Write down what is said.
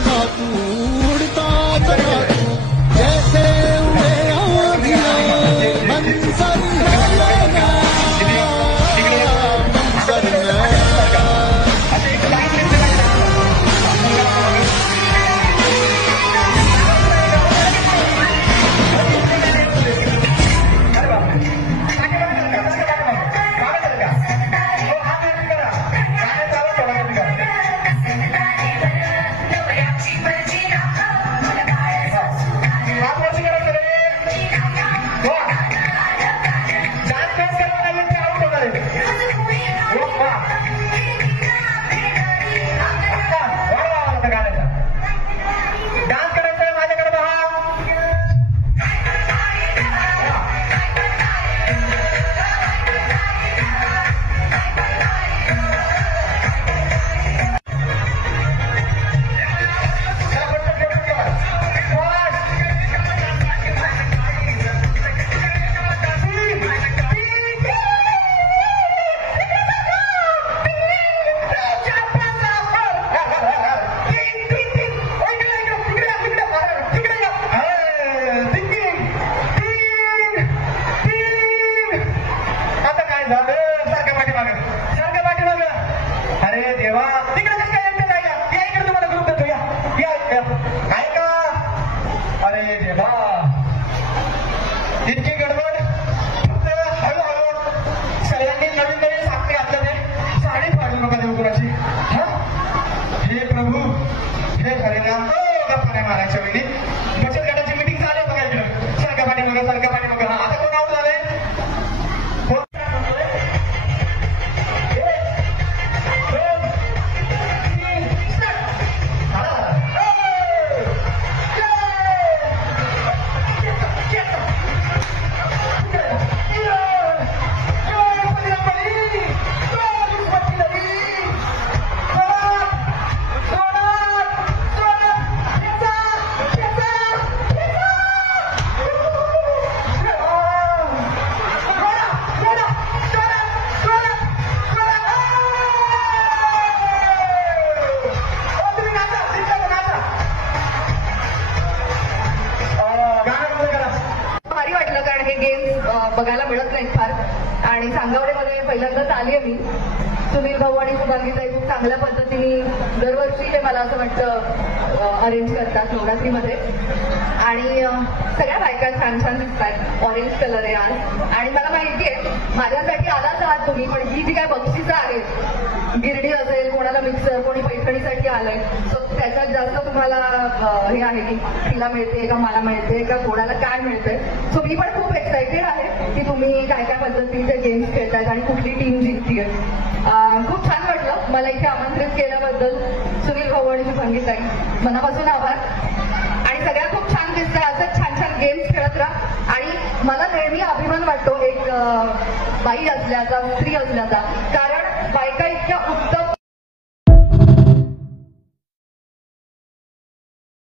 चला तू उड़ता चला तू जैसे उड़े आंधियां मंजर है लेना मंजर है इतकी गडबड फक्त हळूहळू सगळ्यांनी नवीन नवीन साखळी घातल्याने साडी फाडू नका देऊ कुणाची. हे प्रभू हे हरिनाम गप्पा मारायच्या वेळी बचत गटाची मीटिंग झाली बघा इकडं. सारख्या पाठीमागं हा आता कोण आऊट झालंय. बघायला मिळत नाही फार. आणि सांगवडेमध्ये पहिल्यांदाच आली आहे मी. सुनील भाऊ आणि शुभांगीताई खूप चांगल्या पद्धतीने दरवर्षी हे मला असं वाटतं अरेंज करतात नवरात्रीमध्ये. आणि सगळ्या बायका छान छान दिसतात. ऑरेंज कलर आहे आज. आणि मला माहिती आहे माझ्यासाठी आलाच आहात तुम्ही, पण ही जी काय बक्षिसं आहेत गिरडी असेल, कोणाला मिक्सर, कोणी पैठणीसाठी आलंय, सो त्याच्यात जास्त तुम्हाला हे आहे की तिला मिळते का मला मिळते का कोणाला काय मिळतंय. सो मी पण खूप एक्सायटेड आहे की तुम्ही काय काय पद्धतीचे गेम्स खेळतायत आणि कुठली टीम जिंकतीये. खूप छान वाटलं मला इथे आमंत्रित केल्याबद्दल. सुनील भाऊ आणि शुभांगीताई मनापासून आभार. आणि सगळ्या खूप छान दिसतंय. असंच छान छान गेम्स खेळत राहा. आणि मला नेहमी अभिमान वाटतो एक बाई असल्याचा, स्त्री असल्याचा. कारण